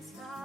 Stop. star.